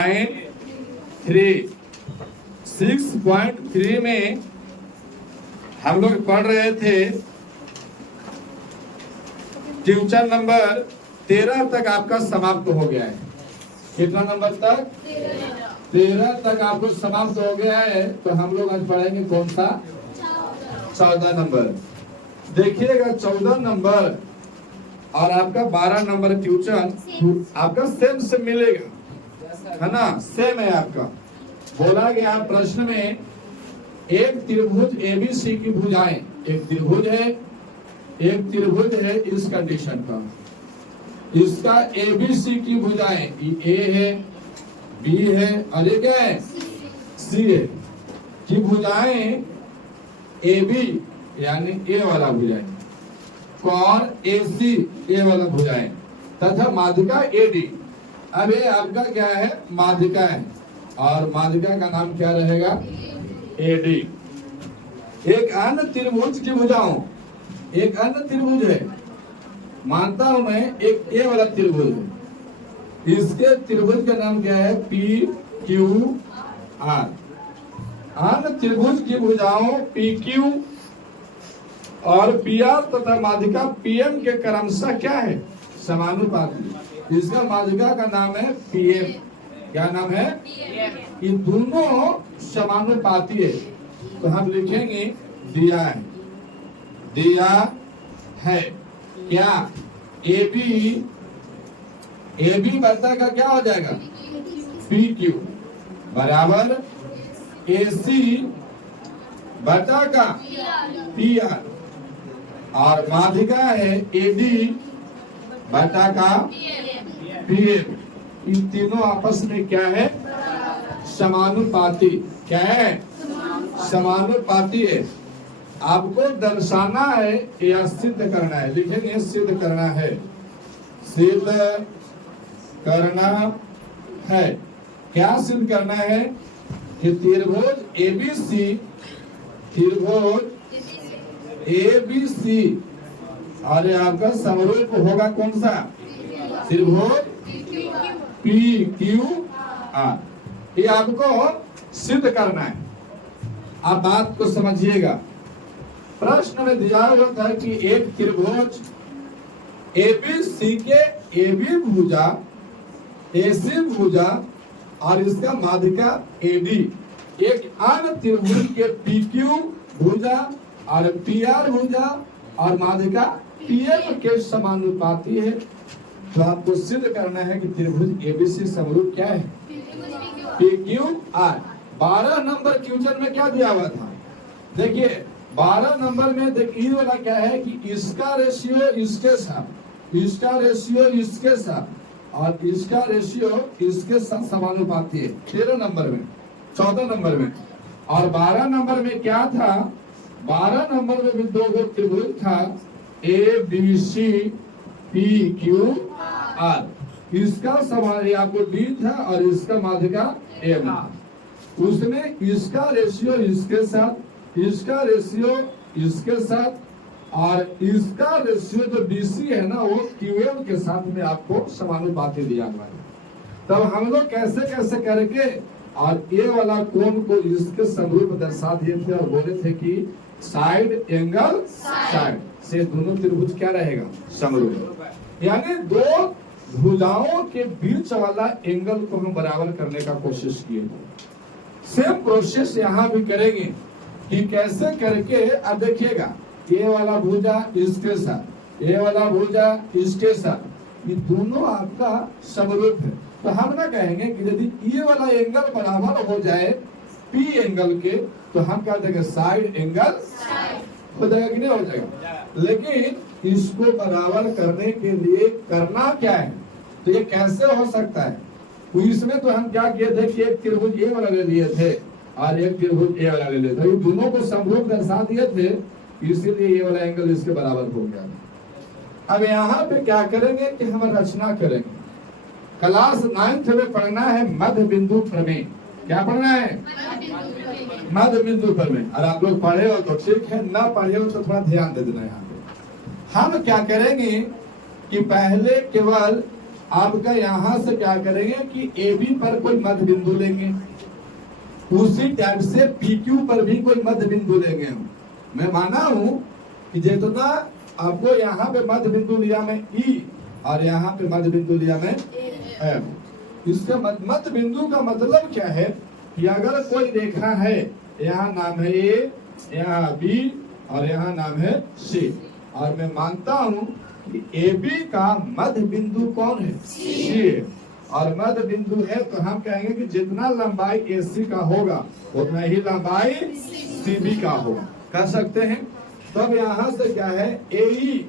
6.3 में हम लोग पढ़ रहे थे क्वेश्चन नंबर 13 तक आपका समाप्त हो गया है। कितना नंबर तक? 13 तक आपको समाप्त हो गया है। तो हम लोग आज पढ़ेंगे कौन सा? 14 नंबर। देखिएगा 14 नंबर और आपका 12 नंबर क्वेश्चन आपका सेम से मिलेगा, है ना? सेम है आपका। बोला गया प्रश्न में एक त्रिभुज एबीसी की भुजाएं, एक त्रिभुज है इस कंडीशन का, इसका एबीसी की भुजाएं ए है, बी है और ये क्या है? सी है की भुजाएं एबी यानी ए वाला भुजाएं, कोण एसी ए वाला भुजाएं तथा माध्यिका एडी। अब ये आपका क्या है? माध्यिका है और माध्यिका का नाम क्या रहेगा? एडी। एक अन्य त्रिभुज की भुजाओं, एक अन्य त्रिभुज है, मानता हूं मैं एक ए वाला त्रिभुज है, इसके त्रिभुज का नाम क्या है? P Q are. अन्य त्रिभुज की भुजाओं पी क्यू और पी आर तथा माध्यिका पीएम के क्रमशः क्या है? समानुपाती। इसका माध्यिका का नाम है पीएम। क्या नाम है? ये दोनों समानुपाती है। तो हम लिखेंगे दिया है क्या? एबी बता का क्या हो जाएगा? पी क्यू बराबर एसी बटा का पी आर और माध्यिका है एडी बटा का पीएम। इन तीनों आपस में क्या है? समानुपाती। क्या है? समानुपाती है। आपको दर्शाना है या सिद्ध करना है? लिखेंगे सिद्ध करना है। सिद्ध करना है। क्या सिद्ध करना है? कि त्रिभुज एबीसी और आपका समरूप होगा कौन सा? त्रिभुज पी क्यू आर। ये आपको सिद्ध करना है। आप बात को समझिएगा। प्रश्न में दिया हुआ था कि एक त्रिभुज एबीसी के एबी भुजा, एसी भुजा और इसका माध्यिका एडी एक अन्य त्रिभुज के पीक्यू भुजा और पीआर भुजा और माध्यिका पीएम के समानुपाती है। तो आपको सिद्ध करना है कि त्रिभुज एबीसी समरूप क्या है? PQ are. 12 नंबर क्वेश्चन में क्या दिया हुआ था? देखिए 12 नंबर में देखिए वाला क्या है कि इसका रेशियो इसके साथ, इसका रेशियो इसके साथ और इसका रेशियो इसके साथ समानुपाती है। 13 नंबर में, 14 नंबर में और 12 नंबर में क्या था? 12 नंबर में भी दो त्रिभुज था A B C P Q R. इसका समान आपको डी था और इसका माध्यिका एम। उसमें इसका रेशियो इसके साथ, इसका रेशियो इसके साथ और इसका रेशियो जो बीसी है ना वो क्यूएम के साथ में आपको समानुपाती दिया हुआ है। तब हम लोग कैसे कैसे करके और ये वाला कोण को इसके समरूप दर्शा दिए थे और बोले थे कि साइड एंगल साइड से दोनों त्रिभुज क्या रहेगा? समरूप। यानी दो भुजाओं के बीच वाला एंगल को हम बराबर करने का कोशिश किए। सेम प्रोसेस यहाँ भी करेंगे कि कैसे करके। अब देखिएगा ये वाला भुजा इसके साथ, ये वाला भुजा इसके साथ, ये दोनों आपका समरूप है। तो हम ना कहेंगे कि यदि ये वाला एंगल बराबर हो जाए पी एंगल के तो हम क्या देंगे? साइड एंगल हो जाएगा कि नहीं हो जाएगा? लेकिन इसको बराबर करने के लिए करना क्या है? तो ये कैसे हो सकता है? तो इसमें तो हम क्या किए थे कि एक त्रिभुज ए वाला ले लिए थे और एक त्रिभुज ए वाला ले लिए थे। दोनों को समरूप दर्शा दिए थे, इसीलिए ये वाला एंगल इसके बराबर हो गया। अब यहाँ पे क्या करेंगे कि हम रचना करेंगे। क्लास 9th में पढ़ना है मध्य बिंदु प्रमेय। क्या पढ़ना है? मध्य बिंदु प्रमेय। और आप लोग पढ़े हो तो ठीक है, ना पढ़े हो तो थोड़ा ध्यान दे देना। यहाँ पे हम क्या करेंगे कि पहले केवल आपका यहां से क्या करेंगे कि ए बी पर कोई मध्य बिंदु लेंगे, उसी टाइप से पी क्यू पर भी कोई मध्य बिंदु लेंगे हम। मैं माना हूं कि जितना आपको यहाँ पे मध्य बिंदु लिया मैं ई और यहाँ पे मध्य बिंदु लिया मैं एफ। इसका मध्य बिंदु का मतलब क्या है कि अगर कोई रेखा है, यहाँ नाम है ए, यहाँ बी और यहाँ नाम है सी, और मैं मानता हूँ कि ए बी का मध्य बिंदु कौन है, सी है, और मध्य बिंदु है तो हम कहेंगे कि जितना लंबाई ए सी का होगा उतना ही लंबाई सी बी का होगा, कह सकते हैं। तब यहाँ से क्या है, ए ई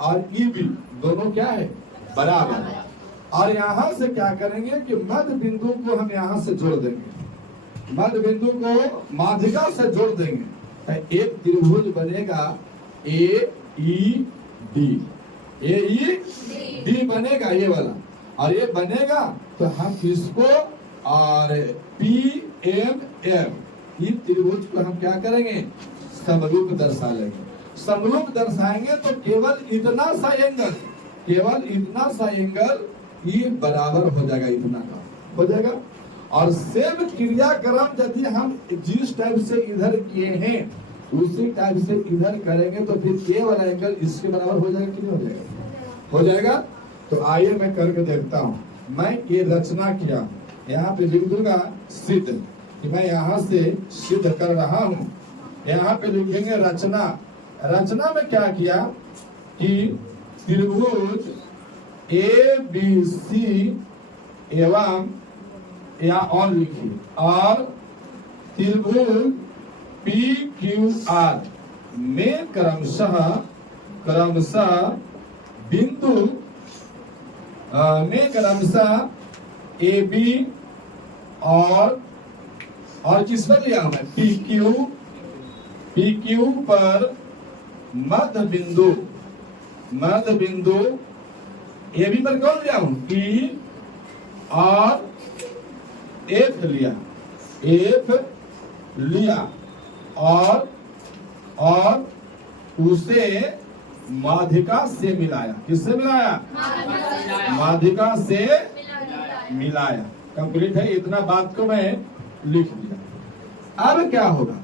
और ई बी दोनों क्या है, बराबर। और यहाँ से क्या करेंगे कि मध्य बिंदु को हम यहाँ से जोड़ देंगे, मध्य बिंदु को माध्यिका से जोड़ देंगे तो एक त्रिभुज बनेगा ए ई डी, ए ई डी बनेगा ये वाला, और ये बनेगा तो हम इसको और पी एम एफ ये त्रिभुज को हम क्या करेंगे, समरूप दर्शा लेंगे। समरूप दर्शाएंगे तो केवल इतना सा एंगल, केवल इतना सा एंगल ये बराबर हो जाएगा, इतना का हो जाएगा। और सेम क्रियाक्रम यदि हम जिस टाइप से इधर किए हैं उसी टाइप से इधर करेंगे तो फिर ये वाला एंगल इसके बराबर हो जाएगा कि नहीं हो जाएगा, हो जाएगा। तो आइए मैं करके देखता हूँ। मैं ये रचना किया, यहाँ पे लिख दूंगा सिद्ध कि मैं यहाँ से सिद्ध कर रहा हूँ। यहाँ पे लिखेंगे रचना। रचना में क्या किया कि त्रिभुज ए बी सी एवं या और लिखिए, और त्रिभुज पी क्यू आर में क्रमशः बिंदु में क्रमशः ए बी और किस पर लिया हूं मैं, पी क्यू पर मध्य बिंदु ए बी पर कौन लिया हूं, ई और एफ लिया और उसे माध्यिका से मिलाया। किससे मिलाया, माध्यिका से मिलाया। कंप्लीट है, इतना बात को मैं लिख दिया। अब क्या होगा,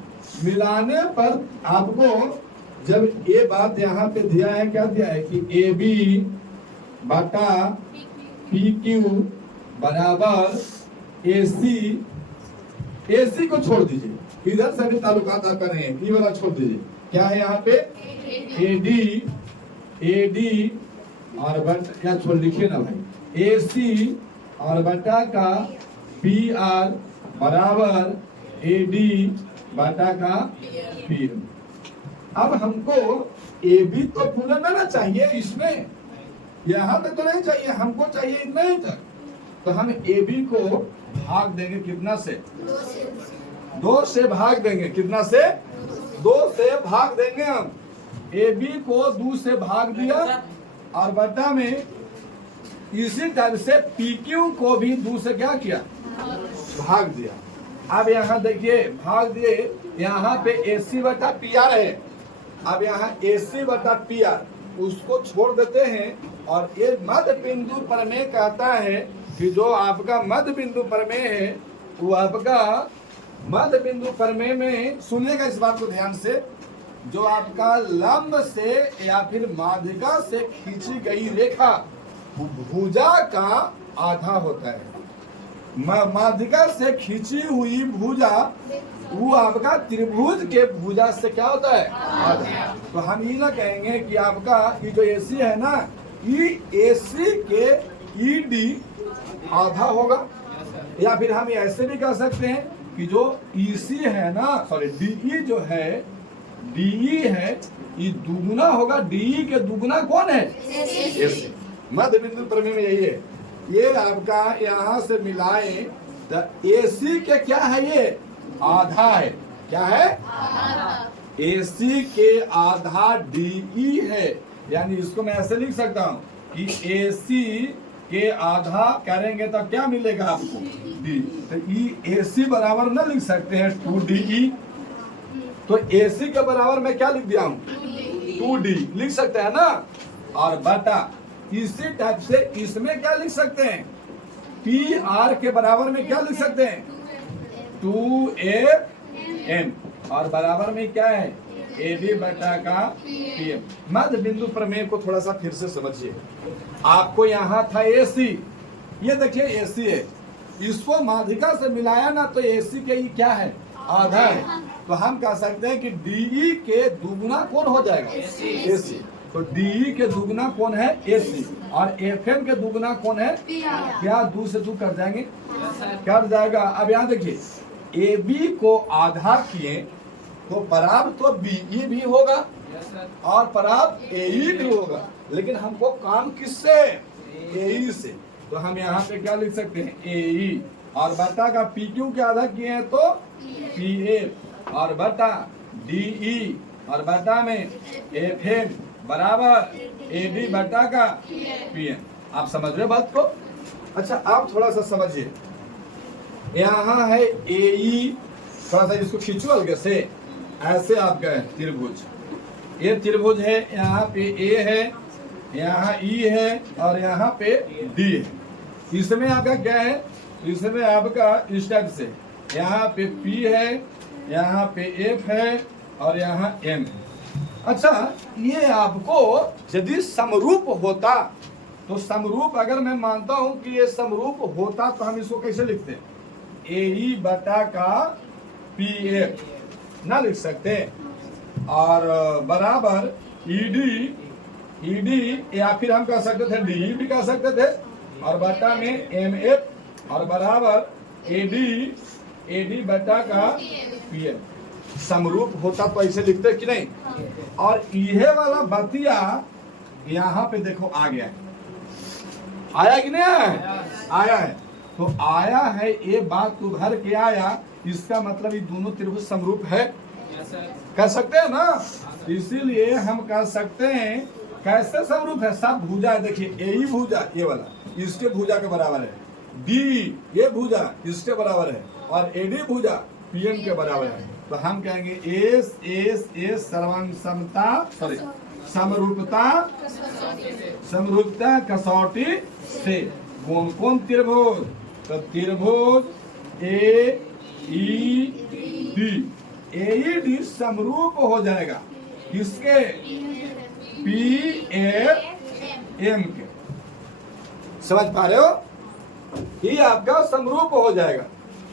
मिलाने पर आपको जब ये बात यहाँ पे दिया है, क्या दिया है कि ए बी बटा पी क्यू बराबर ए सी को छोड़ दीजिए, इधर से भी ताल्लुकात आप करेंगे, ये वाला छोड़ दीजिए। क्या है यहाँ पे ए डी और बटा, क्या छोड़ लिखिए ना भाई, ए सी और बटा का पी आर बराबर ए डी बटा का पी। अब हमको ए बी तो पूरा ना चाहिए, इसमें यहाँ तक तो नहीं चाहिए, हमको चाहिए इतना ही तक। तो हम ए बी को भाग देंगे कितना से, 2 से भाग देंगे। कितना से, 2 से भाग देंगे। हम ए बी को 2 से भाग दिया और बटा में इसी तरह से पी क्यू को भी 2 से क्या किया, भाग दिया। अब यहाँ देखिए भाग दिए, यहाँ पे ए सी बटा पी आर है। अब यहाँ ए सी बटा पी आर उसको छोड़ देते हैं, और ये मध्य बिंदु प्रमेय कहता है कि जो आपका मध्य बिंदु प्रमेय है वो आपका मध्य बिंदु प्रमेय में, सुनिएगा इस बात को ध्यान से, जो आपका लंब से या फिर माध्यिका से खींची गई रेखा वो भुजा का आधा होता है। माध्यिका से खींची हुई भुजा वो आपका त्रिभुज के भुजा से क्या होता है, आधा। तो हम ये ना कहेंगे कि आपका ये जो एसी है ना, ये एसी के ई डी आधा होगा, या फिर हम ऐसे भी कह सकते हैं कि जो ईसी है ना, सॉरी डीई जो है, डीई है, ये दुगुना होगा, डीई के दुगुना कौन है, एसी। मध्य बिंदु प्रमेय में यही है। ये आपका यहाँ से मिलाए तो एसी के क्या है, ये आधा है। क्या है, एसी के आधा डीई है। यानी इसको मैं ऐसे लिख सकता हूँ कि एसी के आधा करेंगे तो क्या मिलेगा आपको, डी। तो ई एसी बराबर ना लिख सकते हैं 2DE, तो एसी के बराबर मैं क्या लिख दिया हूँ, 2D लिख सकते हैं ना। और बटा इसी टाइप से इसमें क्या लिख सकते हैं, पी आर के बराबर में क्या लिख सकते हैं, 2f m, और बराबर में क्या है, ए बी बटा का पी एम। मध्य बिंदु प्रमेय को थोड़ा सा फिर से समझिए। आपको यहाँ था एसी, ये देखिए एसी है, इसको माध्यिका से मिलाया ना तो एसी के ही क्या है, आधा है। तो हम कह सकते हैं कि डीई के दुगुना कौन हो जाएगा, एसी। तो डीई के दुगुना कौन है, एसी, और एफएम के दुगुना कौन है, क्या दो से दो कर जाएंगे, कर जाएगा। अब यहाँ देखिए, ए बी को आधा किए तो पराब तो बीई भी होगा और पराब एई भी होगा, लेकिन हमको काम किससे, एई से। तो हम यहाँ पे क्या लिख सकते हैं, एई, और बटा का पी क्यू के आधा किए हैं तो पी ए, और बटा डीई, और बटा में एफ एम बराबर ए बी बटा का पी एम। आप समझ रहे बात को। अच्छा आप थोड़ा सा समझिए, यहाँ है एई, थोड़ा सा इसको खींचो अलग से, ऐसे आप गए त्रिभुज, ये त्रिभुज है, यहाँ पे ए है, यहाँ ई है, और यहाँ पे डी है। इसमें आपका क्या है, इसमें आपका इस टाइप से यहाँ पे पी है, यहाँ पे एफ है, और यहाँ एम है। अच्छा ये आपको यदि समरूप होता, तो समरूप अगर मैं मानता हूं कि ये समरूप होता तो हम इसको कैसे लिखते हैं, ए ई बटा का पी एफ ना लिख सकते, और बराबर ईडी या फिर हम कह सकते थे डी भी कह सकते थे, और बटा में एम एफ, और बराबर एडी बटा का पी एफ। समरूप होता तो ऐसे लिखते कि नहीं। और यह वाला बतिया यहाँ पे देखो आ गया है, आया कि नहीं आया, आया है। तो आया है, ये बात उभर के आया, इसका मतलब ये दोनों त्रिभुज समरूप है, कह सकते हैं ना। इसीलिए हम कह सकते हैं कैसे समरूप है, सब भुजा है, देखिए ए भुजा ये वाला इसके भुजा के बराबर है, डी ये भुजा इसके बराबर है, और एडी भुजा पीएम के बराबर है। तो हम कहेंगे एस एस एस सर्वांग समता, सॉरी समरूपता कसौटी से कौन कौन त्रिभुज, तो त्रिभुज ए ई डी समरूप हो जाएगा किसके, पी एफ एम के। समझ पा रहे हो, ये आपका समरूप हो जाएगा।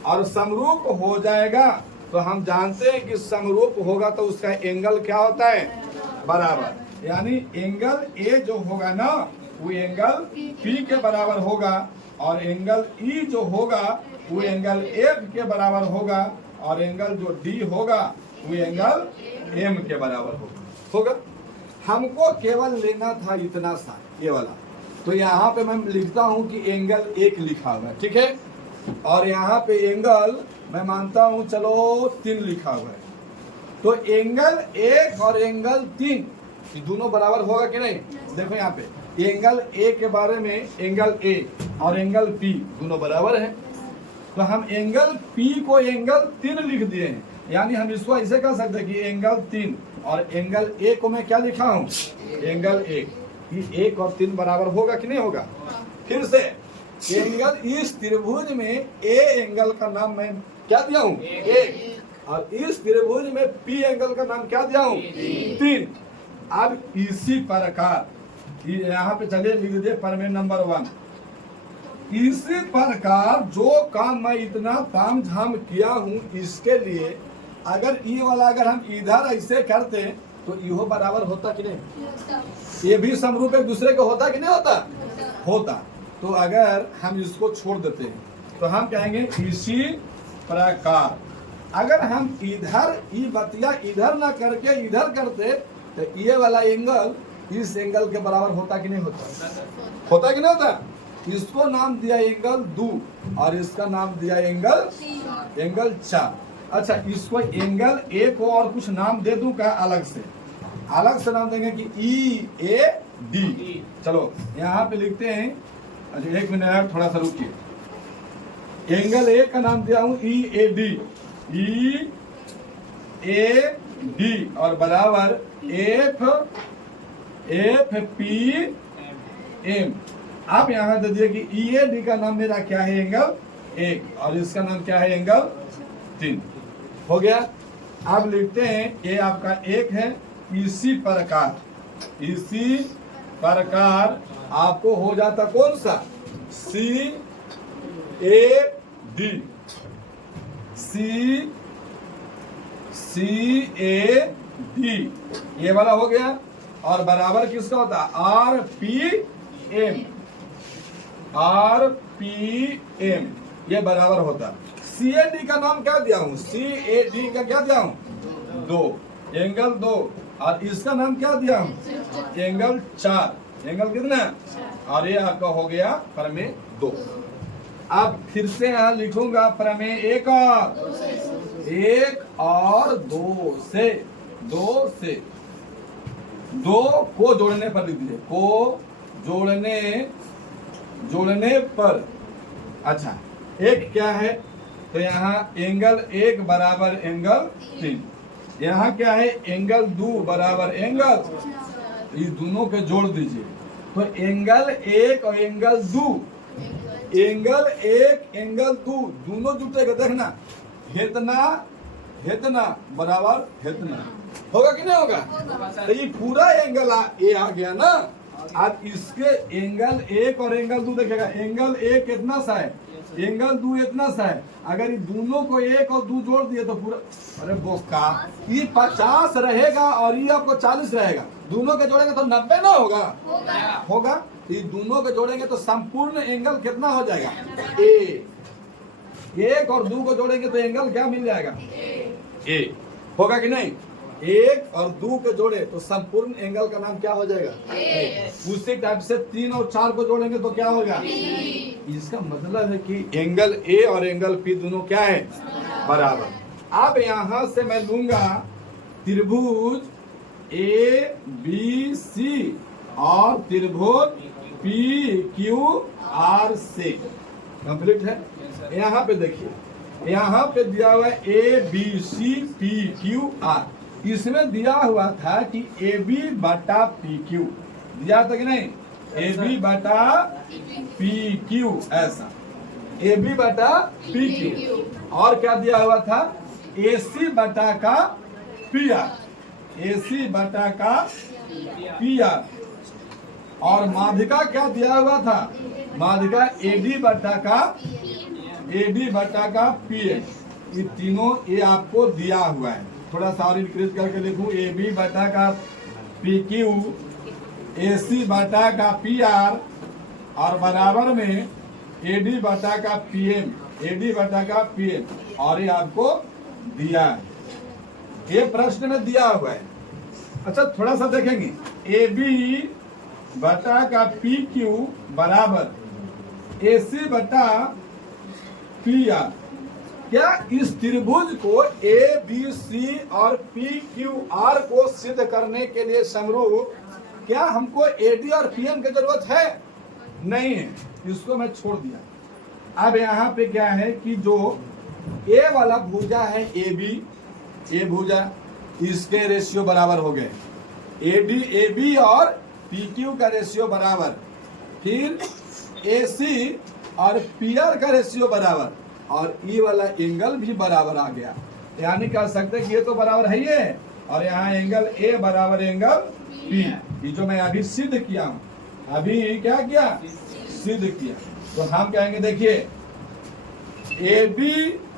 और समरूप हो जाएगा तो हम जानते हैं कि समरूप होगा तो उसका एंगल क्या होता है, बराबर। यानी एंगल ए जो होगा ना वो एंगल पी के बराबर होगा, और एंगल ई जो होगा वो एंगल एफ के बराबर होगा, और एंगल जो डी होगा वो एंगल एम के बराबर होगा। हमको केवल लेना था इतना सा, ये वाला। तो यहाँ पे मैं लिखता हूँ कि एंगल एक लिखा हुआ है, ठीक है, और यहाँ पे एंगल मैं मानता हूँ चलो 3 लिखा हुआ है। तो एंगल 1 और एंगल 3 दोनों बराबर होगा कि नहीं। देखो यहाँ पे एंगल ए के बारे में एंगल ए और एंगल पी दोनों बराबर है, तो हम एंगल पी को एंगल 3 लिख दिए हैं। यानी हम इसको ऐसे कह सकते हैं कि एंगल 3 और एंगल ए को मैं क्या लिखा हूँ, एंगल 1। ये 1 और 3 बराबर होगा कि नहीं होगा। फिर से एंगल इस त्रिभुज में ए एंगल का नाम मैं क्या दिया हूँ, 1, और इस त्रिभुज में पी एंगल का नाम क्या दिया हूँ, 3। अब इसी प्रकार यहाँ पे चलिए लिख दीजिए प्रमेय नंबर 1। इसी प्रकार जो काम मैं इतना ताम झाम किया हूँ, इसके लिए अगर ये वाला अगर हम इधर ऐसे करते तो इहो बराबर होता कि नहीं, ये भी समरूप एक दूसरे को होता कि नहीं होता, होता। तो अगर हम इसको छोड़ देते हैं तो हम कहेंगे इसी प्रकार। अगर हम इधर ये बतिया इधर ना करके इधर करते तो ये वाला एंगल इस एंगल के बराबर होता कि नहीं होता, होता कि नहीं होता। इसको नाम दिया एंगल 2 और इसका नाम दिया एंगल 4। अच्छा इसको एंगल ए को और कुछ नाम दे दूं क्या, अलग से नाम देंगे कि ई ए डी। चलो यहाँ पे लिखते हैं, अच्छा 1 मिनट यार थोड़ा सा रुकिए। एंगल ए का नाम दिया हूँ ई ए डी और बराबर एफ पी एम। आप यहाँ दे दिए कि EAD का नाम मेरा क्या है, एंगल 1, और इसका नाम क्या है, एंगल 3। हो गया। आप लिखते हैं ये आपका 1 है। इसी प्रकार आपको हो जाता कौन सा, CAD, CAD ये वाला हो गया। और बराबर किसका होता है, RPM ये बराबर होता। CAD का नाम क्या दिया हूं, CAD का क्या दिया हूं, 2, एंगल 2, और इसका नाम क्या दिया हूं, एंगल 4। एंगल कितना, और ये आपका हो गया प्रमेय 2। अब फिर से यहाँ लिखूंगा प्रमेय 1 और 2 से 2 को जोड़ने पर लिख दीजिए, को जोड़ने पर। अच्छा, एक क्या है, तो यहाँ एंगल 1 बराबर एंगल 3, यहाँ क्या है, एंगल 2 बराबर एंगल, ये दोनों के जोड़ दीजिए। तो एंगल 1 और एंगल 2, एंगल 1 एंगल 2 दोनों जुटेगा, देखना, हेतना बराबर हेतना, होगा कि नहीं होगा। तो ये पूरा एंगल ये आ गया ना। अब इसके एंगल 1 और एंगल 2 देखेगा, एंगल 1 कितना सा है, एंगल 2 इतना सा है। अगर ये दोनों को 1 और 2 जोड़ दिए तो पूरा, अरे बोका, ये 50 रहेगा और ये आपको 40 रहेगा। दोनों के जोड़ेंगे तो 90 ना होगा। ये दोनों के जोड़ेंगे तो संपूर्ण एंगल कितना हो जाएगा, A। 1 और 2 को जोड़ेंगे तो एंगल क्या मिल जाएगा, A। होगा कि नहीं। 1 और 2 के जोड़े तो संपूर्ण एंगल का नाम क्या हो जाएगा, A। उसी टाइप से 3 और 4 को जोड़ेंगे तो क्या होगा, B। इसका मतलब है कि एंगल A और एंगल P दोनों क्या है, बराबर। अब यहां से मैं लूंगा त्रिभुज ABC और त्रिभुज PQR से कंप्लीट है। यहाँ पे देखिए, यहाँ पे दिया हुआ है ABCPQR। इसमें दिया हुआ था कि AB/PQ दिया था कि नहीं, AB/PQ, ऐसा AB/PQ। और क्या दिया हुआ था, AC/PR। और माध्यिका क्या दिया हुआ था, माध्यिका AD/PM। ये तीनों ये आपको दिया हुआ है। थोड़ा सा और इंक्रीज करके लिखूं, AB/PQ, AC/PR और बराबर में AD/PM, और ये आपको दिया है, ये प्रश्न में दिया हुआ है। अच्छा, थोड़ा सा देखेंगे, AB/PQ बराबर AC/PR। क्या इस त्रिभुज को ABC और PQR को सिद्ध करने के लिए समरूप क्या हमको AD और PM की जरूरत है, नहीं है, इसको मैं छोड़ दिया। अब यहाँ पे क्या है कि जो A वाला भुजा है AB, ये भुजा, इसके रेशियो बराबर हो गए, AB और PQ का रेशियो बराबर, फिर AC और PR का रेशियो बराबर, और ई वाला एंगल भी बराबर आ गया। यानी कह सकते हैं कि ये तो बराबर है ये, और यहाँ एंगल A बराबर एंगल P, ये जो मैं अभी सिद्ध किया हूँ, अभी क्या किया, सिद्ध किया। तो हम कहेंगे, देखिए AB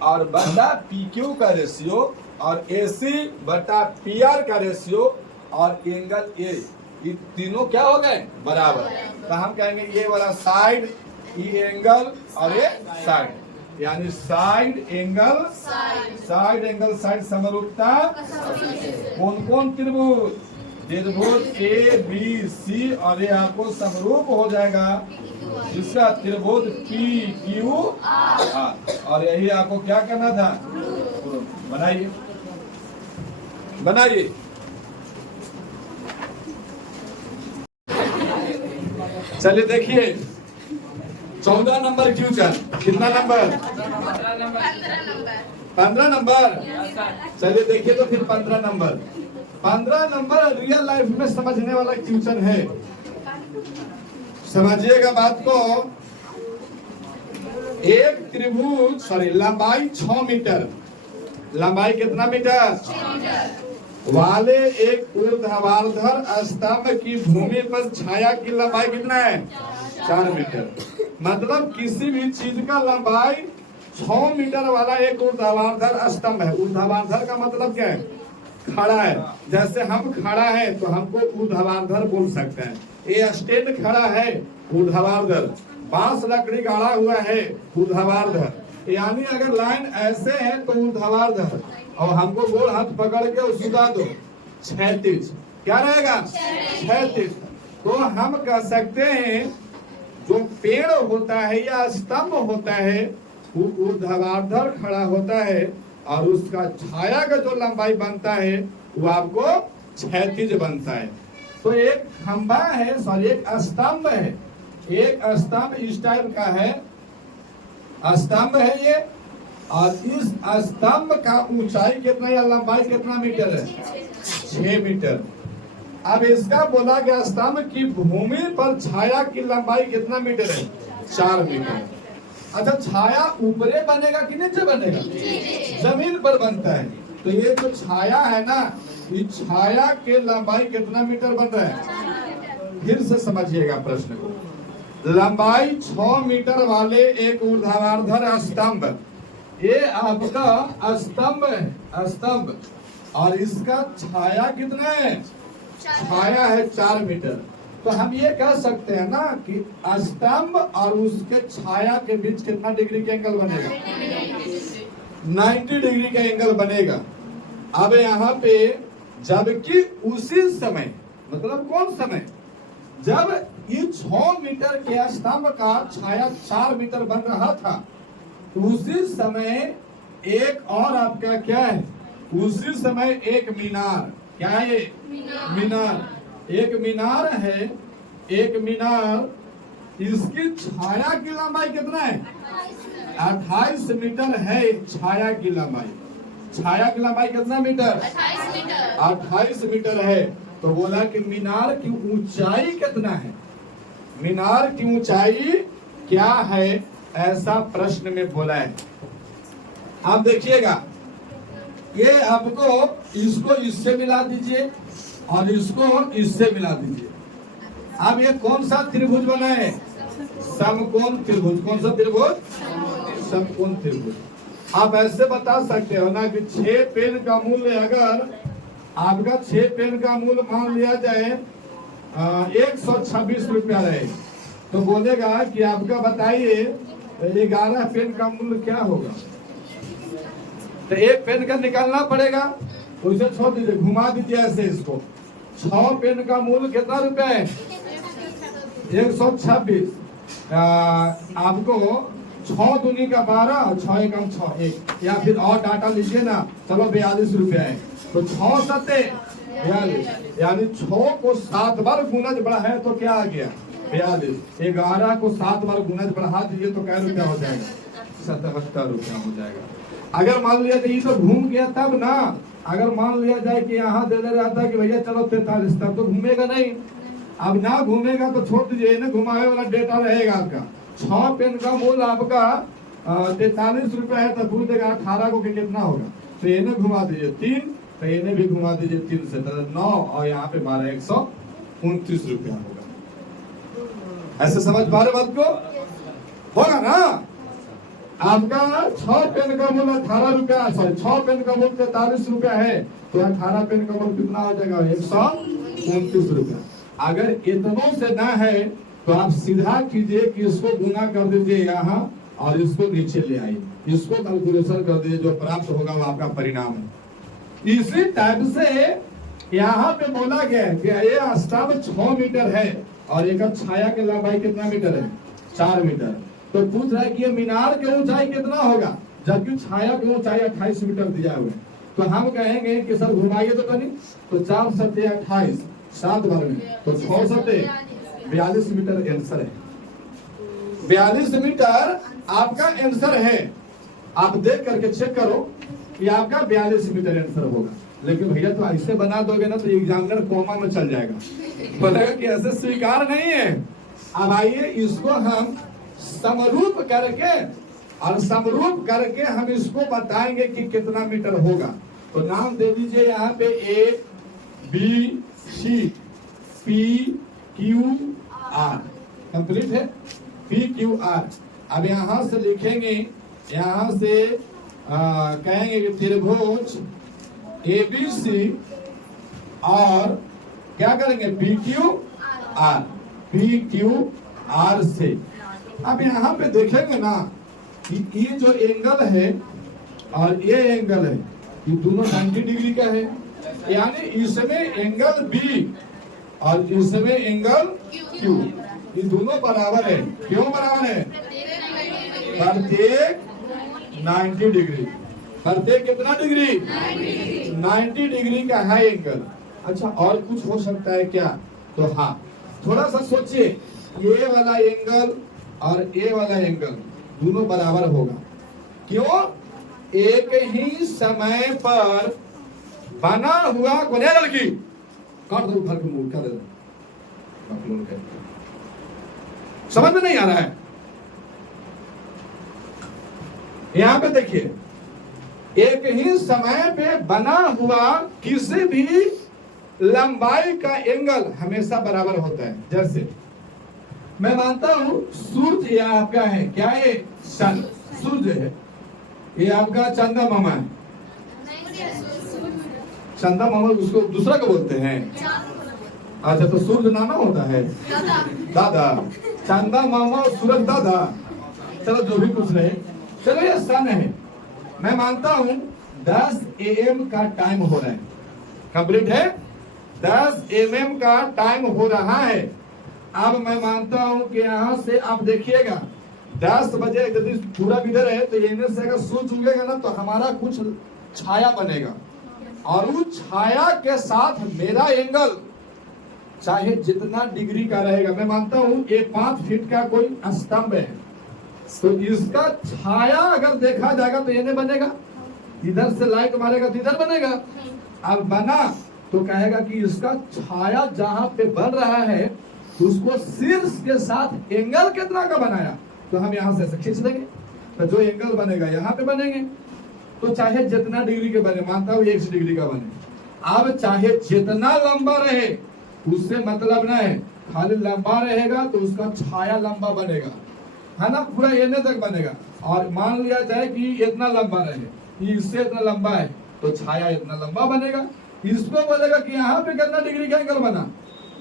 और बटा PQ का रेशियो और AC/PR का रेशियो और एंगल A, ये तीनों क्या हो गए, बराबर। तो हम कहेंगे ये वाला साइड, ये एंगल और ये साइड, यानी साइड एंगल साइड समरूपता। कौन कौन त्रिभुज, त्रिभुज ABC, और ये आपको समरूप हो जाएगा जिसका त्रिभुज PQR। और यही आपको क्या करना था, बनाइए। चलिए देखिए 14 नंबर क्वेश्चन, कितना नंबर, 15 नंबर। चलिए देखिए, तो फिर 15 नंबर रियल लाइफ में समझने वाला क्वेश्चन है। समझिएगा बात को। एक त्रिभुज लंबाई 6 मीटर, लंबाई कितना मीटर? 6 मीटर वाले एक ऊर्ध्वाधर स्तंभ की भूमि पर छाया की लंबाई कितना है? 4 मीटर। मतलब किसी भी चीज का लंबाई 6 मीटर वाला एक ऊर्ध्वाधर स्तंभ है। ऊर्ध्वाधर का मतलब क्या है? खड़ा है। जैसे हम खड़ा है तो हमको ऊर्ध्वाधर बोल सकते हैं। ये स्टैंड खड़ा है, ऊर्ध्वाधर। बांस लकड़ी गाड़ा हुआ है, ऊर्ध्वाधर। यानी अगर लाइन ऐसे है तो ऊर्ध्वाधर, और हमको गोल हाथ पकड़ के सुधा दो क्षैतिज। क्या रहेगा? क्षैतिज। तो हम कह सकते हैं जो पेड़ होता है या स्तंभ होता है वो ऊर्ध्वाधर खड़ा होता है, और उसका छाया का जो लंबाई बनता है वो आपको क्षैतिज बनता है। तो एक खंभा है, एक स्तंभ है, एक स्तंभ इस टाइप का है, स्तंभ है ये, और इस स्तंभ का ऊंचाई कितना या लंबाई कितना मीटर है? 6 मीटर। अब इसका बोला गया स्तंभ की भूमि पर छाया की लंबाई कितना मीटर है? 4 मीटर। अच्छा, छाया ऊपरे बनेगा कि नीचे बनेगा? जमीन पर बनता है। तो ये जो छाया है ना, ये छाया के लंबाई कितना मीटर बन रहा है? फिर से समझिएगा प्रश्न को। लंबाई 6 मीटर वाले एक ऊर्ध्वाधर स्तंभ, ये आपका स्तंभ है, स्तंभ, और इसका छाया कितना है? छाया है 4 मीटर। तो हम ये कह सकते हैं ना कि स्तंभ और उसके छाया के बीच कितना डिग्री का एंगल बनेगा? 90 डिग्री का एंगल बनेगा। अब यहाँ पे जबकि उसी समय, मतलब कौन समय? जब ये 6 मीटर के स्तंभ का छाया 4 मीटर बन रहा था, उसी समय एक और आपका क्या है? उसी समय एक मीनार, क्या है ये? मीनार। एक मीनार है, एक मीनार, इसकी छाया की लंबाई कितना है? 28 मीटर है छाया की लंबाई। छाया की लंबाई कितना मीटर? 28 मीटर है। तो बोला कि मीनार की ऊंचाई कितना है? मीनार की ऊंचाई क्या है, ऐसा प्रश्न में बोला है। आप देखिएगा, ये आपको इसको इससे मिला दीजिए और इसको इससे मिला दीजिए। अब ये कौन सा त्रिभुज बना है? समकोण त्रिभुज। कौन सा त्रिभुज? समकोण त्रिभुज। आप ऐसे बता सकते हो ना कि 6 पेन का मूल्य, अगर आपका 6 पेन का मूल्य मान लिया जाए 126 रुपया रहे, तो बोलेगा कि आपका बताइए 11 पेन का मूल्य क्या होगा? तो एक पेन का निकालना पड़ेगा, उसे छोड़ दीजिए, घुमा दीजिए ऐसे इसको। 6 पेन का मूल्य कितना रुपया है? 126। आपको 6 दूनी का 12, 6 एकम 6, 1, या फिर और डाटा लीजिए ना, चलो 42 रुपया है। तो 6 सत्ते 42, यानी 6 को 7 बार गुणज बढ़ा है तो क्या आ गया? 42। 11 को 7 बार गुणज बढ़ा दीजिए तो क्या रुपया हो जाएगा? 77 रुपया हो जाएगा। अगर मान लिया जाए तो घूम गया तब ना, अगर मान लिया जाए कि यहाँ दे दे रहता कि भैया चलो 43, तब तो घूमेगा नहीं। अब ना घूमेगा तो छोड़ दीजिए, ना घुमावे वाला डेटा रहेगा आपका। 6 पेन का मूल्य आपका 43 रुपया है, तो पूछ देगा 18 को कितना होगा? तो ये ना घुमा दीजिए 3, तो ये भी घुमा दीजिए 3 से, तो 9, और यहाँ पे 12, 129 रुपया होगा। ऐसे समझ पा रहे बात को? होगा ना? आपका 6 पेन का मूल्य 18 रुपया, सॉरी 6 पेन का मूल्य 43 रुपया है, तो 18 पेन का मूल्य कितना हो जाएगा? 129 रुपया। अगर इतनों से ना है तो आप सीधा कीजिए कि इसको गुना कर दीजिए यहाँ और इसको नीचे ले आइए, इसको कैलकुलेशन कर दीजिए, जो प्राप्त होगा वो आपका परिणाम है। इसी टाइप से यहाँ पे बोला गया है कि ये स्तंभ 6 मीटर है और एक छाया की लंबाई कितना मीटर है? 4 मीटर। तो पूछ रहा है कि ये मीनार की ऊंचाई कितना होगा, जबकि छाया की ऊंचाई 28 मीटर दिया हुआ है। तो हम कहेंगे कि सर घुमाइए तो कहीं, तो 4 सत्ते 28, 7 बार में, तो 6 सत्ते 42 मीटर आंसर है। 42 मीटर आपका आंसर है। आप देख करके चेक करो कि आपका 42 मीटर आंसर होगा। लेकिन भैया तो ऐसे बना दोगे ना तो एग्जामिनर कोमा में चल जाएगा, बोलेगा कि ऐसे स्वीकार नहीं है। अब आइए इसको हम समरूप करके, और समरूप करके हम इसको बताएंगे कि कितना मीटर होगा। तो नाम दे दीजिए यहाँ पे A B C P Q R, complete है पी क्यू आर। अब यहां से लिखेंगे, यहां से कहेंगे कि त्रिभुज ए बी सी और क्या करेंगे पी क्यू आर से। अब यहाँ पे देखेंगे ना कि ये जो एंगल है और ये एंगल है, ये दोनों 90 डिग्री का है, यानी इसमें एंगल बी और इसमें एंगल क्यू, ये दोनों बराबर है। क्यों बराबर है? प्रत्येक 90 डिग्री। प्रत्येक कितना डिग्री? 90 डिग्री का है एंगल। अच्छा, और कुछ हो सकता है क्या? तो हाँ, थोड़ा सा सोचिए, ये वाला एंगल और ये वाला एंगल दोनों बराबर होगा। क्यों? एक ही समय पर बना हुआ कोनेल की काट दो, भर के मुंह कर दे, समझ में नहीं आ रहा है? यहां पे देखिए, एक ही समय पे बना हुआ किसी भी लंबाई का एंगल हमेशा बराबर होता है। जैसे मैं मानता हूं सूर्य ये आपका है, क्या है? सन, सूर्य है। ये आपका चंदा मामा है। चंदा मामा उसको दूसरा को बोलते हैं। अच्छा, तो सूर्य नाना होता है, दादा। चंदा मामा और सूरज दादा, चलो जो भी कुछ रहे। चलो ये सन है। मैं मानता हूं 10 AM का टाइम हो रहा है, कंप्लीट है। 10 MM का टाइम हो रहा है। अब मैं मानता हूं कि यहां से आप देखिएगा 10 बजे यदि पूरा इधर है तो इधर से अगर सूर्य उगेगा ना तो हमारा कुछ छाया बनेगा, और उस छाया के साथ मेरा एंगल चाहे जितना डिग्री का रहेगा। मैं मानता हूं ये 5 फीट का कोई स्तंभ है, तो इसका छाया अगर देखा जाएगा तो ये नहीं बनेगा, इधर से लाइट मारेगा तो इधर बनेगा। अब बना तो कहेगा कि इसका छाया जहां पे बन रहा है उसको शीर्ष के साथ एंगल कितना का बनाया, तो हम यहां से खींच देंगे, तो जो एंगल बनेगा यहाँ पे बनेंगे। तो चाहे जितना डिग्री के बने, मानता हूँ 1 डिग्री का बने। अब चाहे जितना लंबा रहे उससे मतलब ना है, खाली लंबा रहेगा तो उसका छाया लंबा बनेगा, है ना, पूरा एने तक बनेगा। और मान लिया जाए कि इतना लंबा रहे, इससे इतना लंबा है तो छाया इतना लंबा बनेगा। इसको बोलेगा कि यहाँ पे कितना डिग्री का एंगल बना,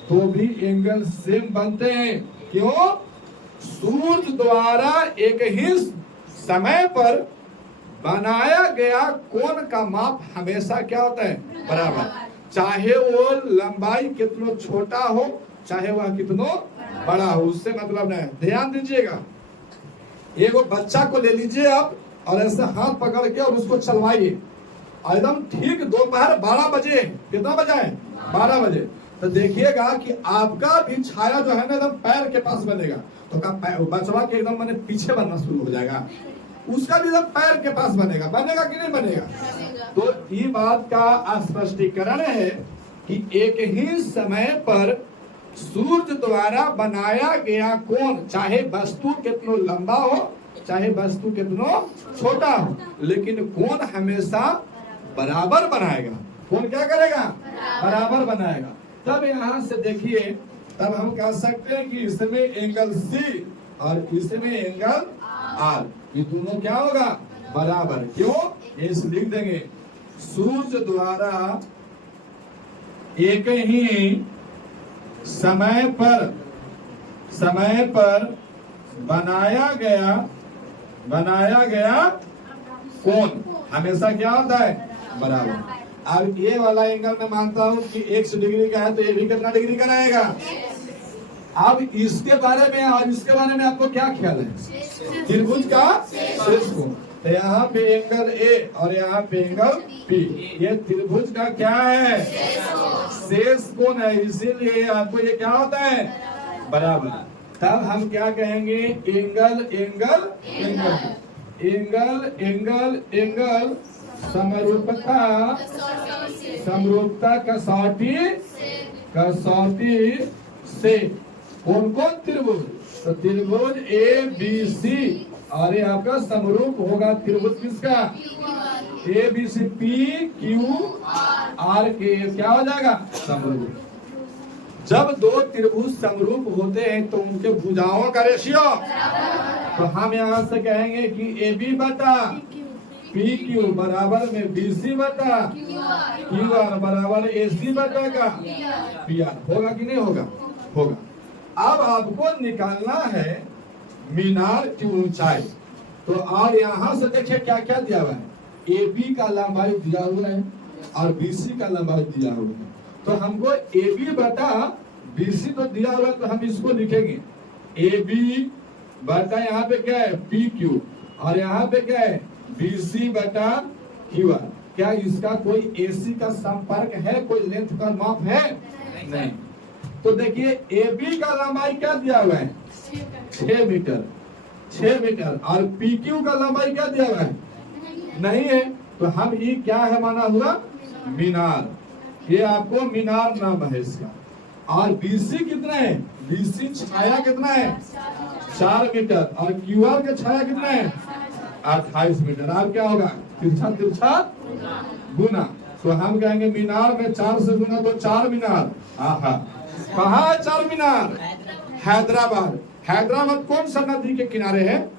तो भी एंगल सेम बनते हैं। क्यों? सूर्य द्वारा एक ही समय पर बनाया गया कोण का माप हमेशा क्या होता है? बराबर। चाहे वो लंबाई कितना छोटा हो, चाहे वह कितना बड़ा हो, उससे मतलब नहीं। ध्यान दीजिएगा, एक बच्चा को ले लीजिए आप और ऐसे हाथ पकड़ के और उसको चलवाइए, एकदम ठीक दोपहर 12 बजे, कितना बजा है? 12 बजे, तो देखिएगा कि आपका भी छाया जो है ना एकदम पैर के पास बनेगा, तो बचवा के एकदम मैंने पीछे बनना शुरू हो जाएगा, उसका भी एकदम पैर के पास बनेगा। बनेगा कि नहीं बनेगा? तो ये बात का स्पष्टीकरण है कि एक ही समय पर सूर्य द्वारा बनाया गया कोण, चाहे वस्तु कितना लंबा हो चाहे वस्तु कितना छोटा हो, लेकिन कोण हमेशा बराबर बनाएगा। कोण क्या करेगा? बराबर बनाएगा। तब यहाँ से देखिए, तब हम कह सकते हैं कि इसमें एंगल सी और इसमें एंगल आर, ये दोनों क्या होगा? बराबर। क्यों? इस लिख देंगे, सूर्य द्वारा एक ही समय पर बनाया गया कोण हमेशा क्या होता है? बराबर। अब ये वाला एंगल मैं मानता हूं कि 100 डिग्री का है, तो ये भी कितना डिग्री का रहेगा? अब इसके बारे में और इसके बारे में आपको क्या ख्याल है? त्रिभुज का शेष कोण। तो यहाँ पे एंगल ए और यहाँ पे एंगल पी, ये त्रिभुज का क्या है? शेष कोण है, इसीलिए आपको ये क्या होता है? बराबर। तब हम क्या कहेंगे? Angle angle angle angle angle angle समरूपता कसौटी से। कौन कौन त्रिभुज? तो त्रिभुज ए बी सी, और ये आपका समरूप होगा त्रिभुज किसका? A B C, P Q R के, क्या हो जाएगा? समरूप। जब दो त्रिभुज समरूप होते हैं तो उनके भुजाओं का रेशियो, तो हम यहाँ से कहेंगे कि ए बी बटा पी क्यू बराबर में बी सी बटा क्यू आर बराबर ए सी बटा का पी आर। होगा कि नहीं होगा? होगा। अब आपको निकालना है मीनार की ऊंचाई। तो और यहाँ से देखिए क्या क्या दिया हुआ है। ए बी का लंबाई दिया हुआ है और बी सी का लंबाई दिया हुआ है। तो हमको ए बी बटा बी सी तो दिया हुआ है, तो हम इसको लिखेंगे ए बी बटा यहाँ पे क्या है? पी क्यू, और यहाँ पे क्या है? बी सी बटा क्यू आर। क्या इसका कोई एसी का संपर्क है? कोई लेंथ का माप है? नहीं। तो देखिए ए बी का लंबाई क्या दिया हुआ है? 6 मीटर, 6 मीटर। और पी क्यू का लंबाई क्या दिया हुआ है? नहीं है। तो हम ये क्या है माना हुआ? मीनार। ये आपको मीनार नाम है इसका। और बीसी कितना है? बीसी छाया कितना है? 4 मीटर। और क्यू आर का छाया कितना है? 28 मीटर। अब क्या होगा? तिरछा तिरछा गुना। तो हम कहेंगे मीनार में 4 से गुना तो 4 मीनार। हाँ, कहाँ है 4 मीनार? हैदराबाद। हैदराबाद कौन सा नदी के किनारे है?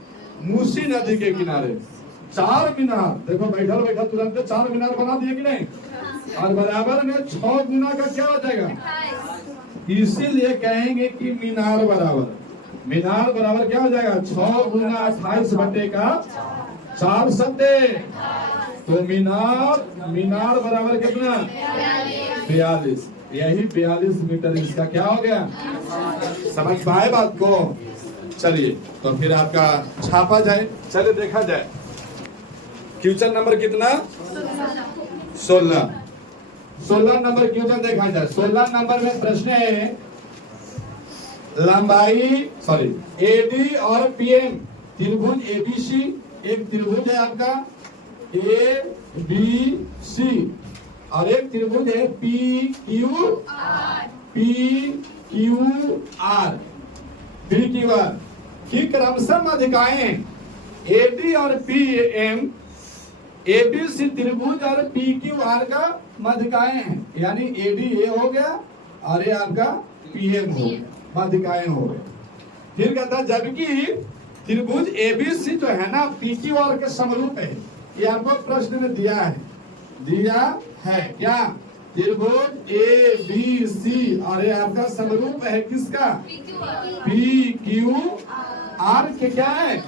मूसी नदी के किनारे। 4 मीनार। देखो बैठल बैठल तुरंत 4 मीनार बना दिए कि नहीं? और बराबर में 6 गुना का क्या हो जाएगा? इसीलिए कहेंगे कि मीनार बराबर क्या हो जाएगा? 6 गुना 28 बटे का 4 सत्ते। तो मीनार बराबर कितना? 42। यही 42 मीटर इसका क्या हो गया? समझ पाए बात को? चलिए तो फिर आपका छापा जाए, चलिए देखा जाए। क्वेश्चन नंबर कितना? 16 नंबर क्वेश्चन देखा जाए। 16 नंबर में प्रश्न है लंबाई एडी और पीएम त्रिभुज एबीसी। एक त्रिभुज है आपका ए बी सी, और एक त्रिभुज है पी क्यू आर की क्रमशः माध्यिकाएं एडी और पी एम एबीसी त्रिभुज और पी क्यू आर का माध्यिकाएं हैं। यानी एडी ए हो गया और ये आपका पीएम हो गया, माध्यिकाएं हो गए। फिर कहता है जबकि त्रिभुज एबीसी जो है ना पी क्यू आर के समरूप है। ये आपको प्रश्न में दिया है क्या? त्रिभुज ए बी सी, और ये आपका समरूप है किसका? पी क्यू आर के क्या है?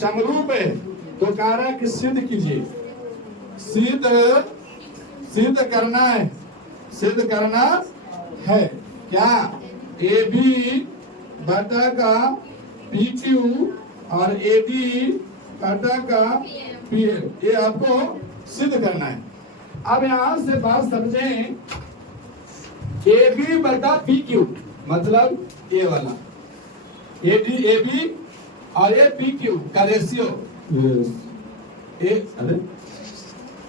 समरूप है। तो कह रहा है कि सिद्ध कीजिए। सिद्ध करना है क्या? ए बी बटा का पी क्यू और ए डी बटा का पी एल, ये आपको सिद्ध करना है। अब यहां से बात समझें। ए बी बटा पी क्यू मतलब ए वाला ए डी ए बी और ए पी क्यू का रेशियो,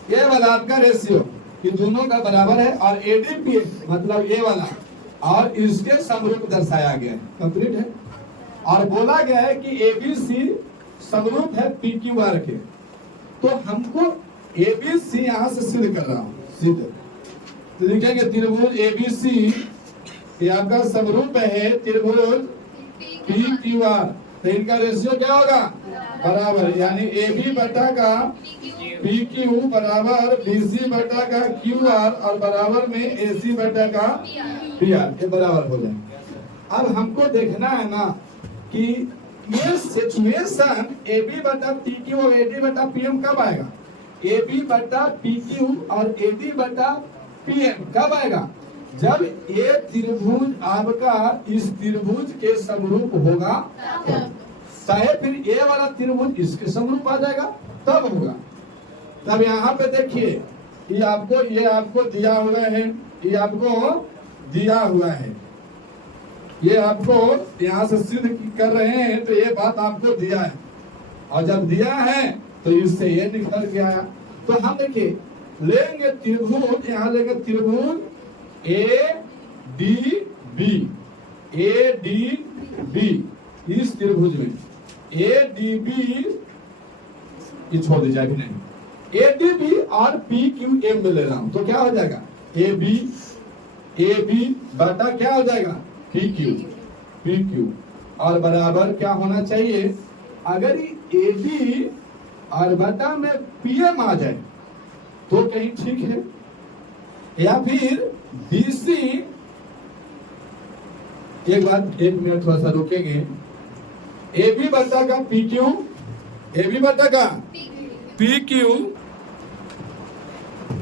ए वाला आपका रेशियो कि दोनों का बराबर है, और ए डी पी मतलब ए वाला और इसके समरूप दर्शाया गया है। कंप्लीट है। और बोला गया है कि ए बी सी समरूप है पी क्यू आर के। तो हमको ए बी सी यहां से सिद्ध कर रहा हूं। सिद्ध तो लिखेंगे त्रिभुज ए बी सी ये आपका समरूप है त्रिभुज पी क्यू आर। तो इनका रेशियो क्या होगा? बराबर। यानी ए बी बटा का पी क्यू बराबर बी सी बटा का क्यू आर, और बराबर में ए सी बटा का पी आर, ये बराबर हो जाए। अब हमको देखना है ना कि ये सिचुएशन ए बी बटा पी क्यू और ए डी बटा पी एम कब आएगा? ए बी बटा पी क्यू और ए डी बटा पी एम कब आएगा? जब ये त्रिभुज आपका इस त्रिभुज के समरूप होगा, चाहे फिर ए वाला त्रिभुज इसके समरूप आ जाएगा तब होगा। तब यहाँ पे देखिए ये आपको दिया हुआ है, ये आपको दिया हुआ है, ये आपको यहाँ से सिद्ध कर रहे हैं। तो ये बात आपको दिया है, और जब दिया है तो इससे ये निकल के आया। तो हम देखिए लेंगे त्रिभुज, यहाँ लेंगे त्रिभुज ए डी बी। ADB इस त्रिभुज में ADB ये छोड़ दीजिए अभी नहीं, ADB और PQM में ले रहा हूं तो क्या हो जाएगा AB बटा क्या हो जाएगा PQ और बराबर क्या होना चाहिए, अगर AB और बटा में PM आ जाए तो कहीं ठीक है, या फिर BC, एक मिनट थोड़ा सा रुकेंगे, AB बटा का PQ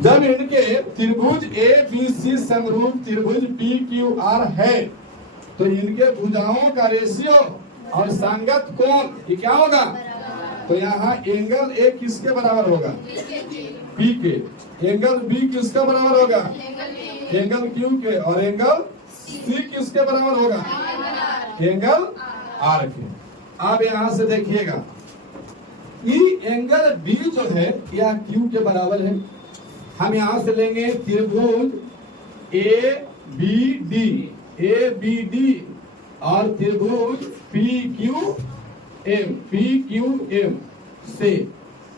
जब इनके त्रिभुज ABC समरूप त्रिभुज PQR है तो इनके भुजाओं का रेशियो और संगत कोण ये क्या होगा, तो यहाँ एंगल A किसके बराबर होगा P के, एंगल B किसका बराबर होगा एंगल Q के, और एंगल C किसके बराबर होगा एंगल R के। अब यहाँ से देखिएगा ये एंगल B जो है यह Q के बराबर है, हम यहाँ से लेंगे त्रिभुज ABD और त्रिभुज PQM से,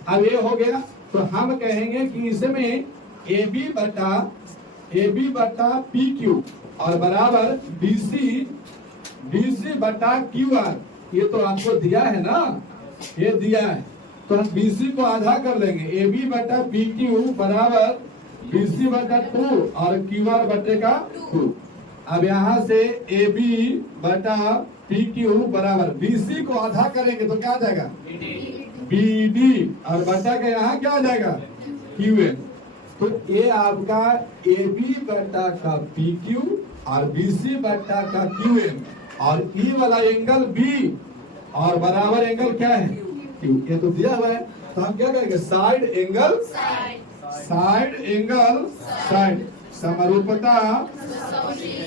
अब ये हो गया तो हम कहेंगे कि इसमें AB बटा PQ और बराबर BC बटा QR, ये तो आपको दिया है ना, ये दिया है तो हम BC को आधा कर लेंगे, AB बटा PQ बराबर BC बटा 2 और QR बटे का 2। अब यहाँ से AB बटा PQ बराबर BC को आधा करेंगे तो क्या आ जाएगा BD और बटा का यहाँ क्या आ जाएगा QM, तो ये आपका AB बटा का PQ और BC बटा का QM और E वाला एंगल B और बराबर एंगल क्या है Q, ये तो दिया हुआ है तो हम क्या करेंगे साइड एंगल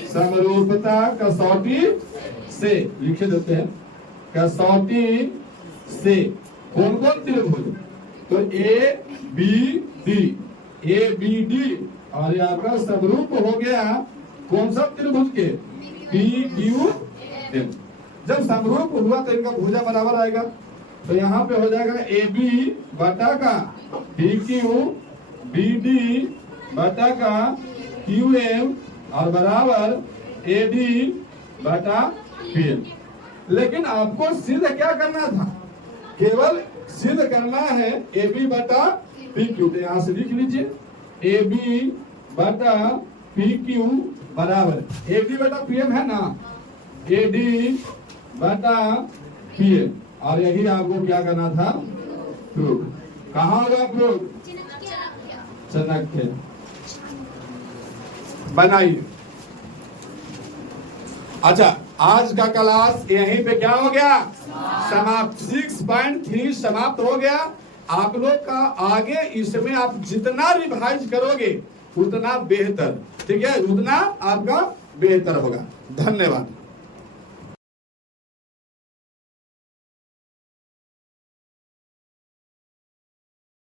समरूपता कसौटी से लिख देते हैं, कसौटी से कौन त्रिभुज, तो ABD और ये आपका समरूप हो गया कौन सा त्रिभुज के PQM। जब समरूप हुआ तो इनका भुजा बराबर आएगा तो यहाँ पे हो जाएगा AB बटा का PQ BD बटा का QM और बराबर AD बटा PM। लेकिन आपको सिद्ध क्या करना था, केवल सिद्ध करना है AB बटा PQ, तो यहाँ से लिख लीजिए AB बटा PQ बराबर AD बटा PM है ना, AD बटा PM, और यही आपको क्या करना था प्रूफ। कहाँ होगा प्रूफ, चाणक्य बनाइए। अच्छा आज का क्लास यहीं पे क्या हो गया समाप्त, 6.3 समाप्त हो गया। आप लोग का आगे इसमें आप जितना रिवाइज करोगे उतना बेहतर, ठीक है, उतना आपका बेहतर होगा। धन्यवाद।